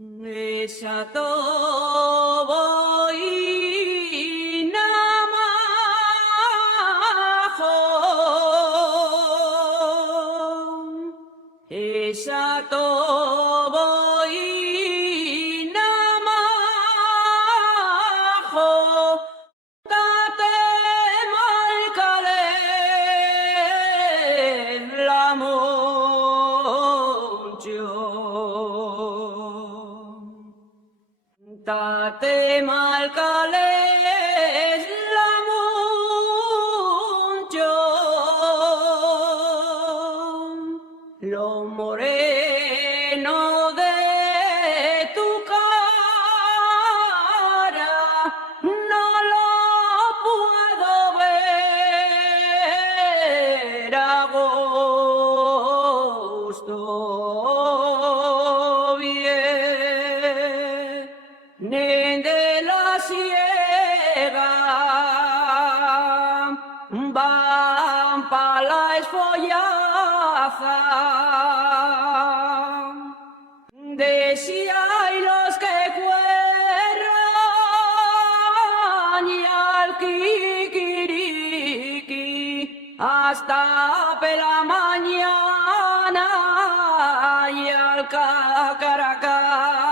Esa voy namajo, esa voy namajo, tate malcale la moncho. Tate malcales la mucho, lo moreno de tu cara no lo puedo ver a gusto bien. Ni de la siega van pa' la esfollaza, de si hay los que cuerran y al kikiriki hasta pela mañana y al cacaracá.